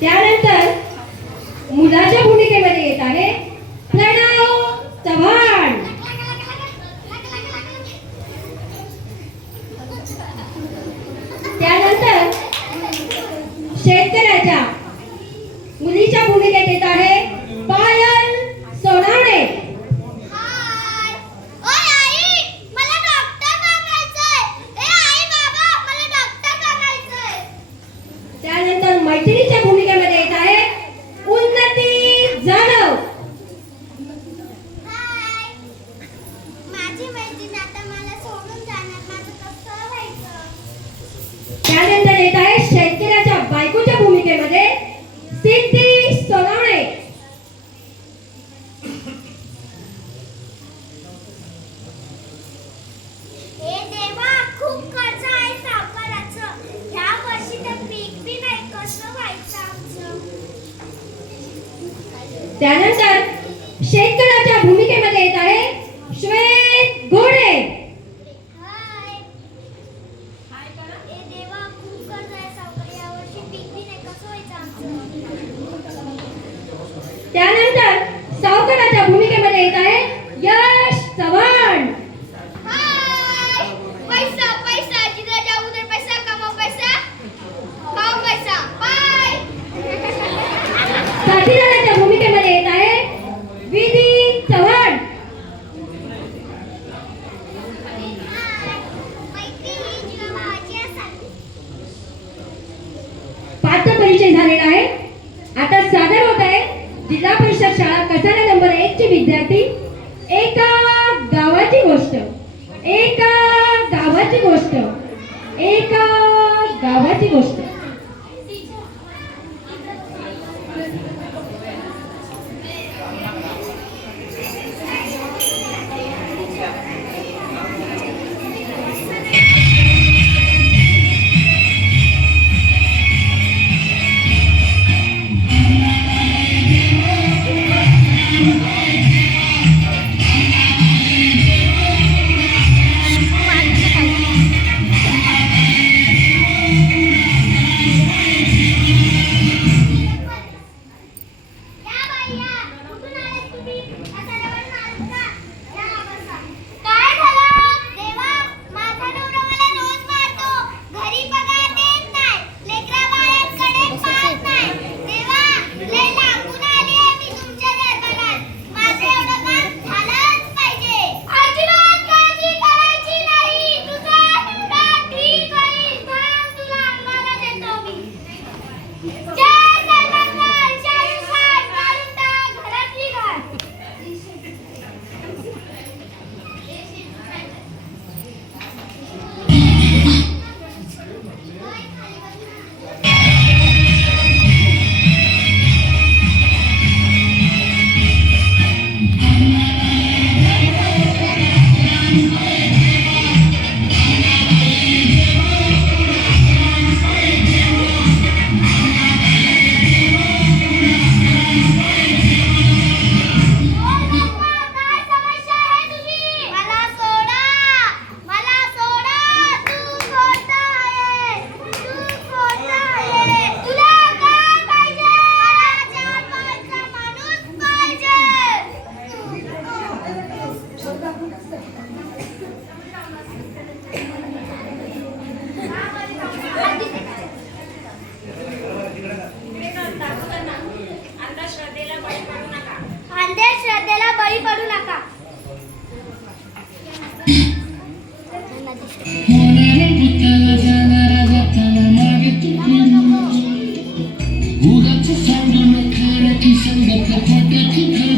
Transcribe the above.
त्यानंतर मुलाच्या भूमिकेमध्ये येत आहे. त्यानंतर शेतकऱ्या महाराष्ट्र शाळा कसारा नंबर एक चे विद्यार्थी? एका गावाची गोष्ट. एका गावाची गोष्ट. एका गावाची गोष्ट. खानदेश श्रद्धेला बळी पडू नका Who got to sound on the car, I can send up the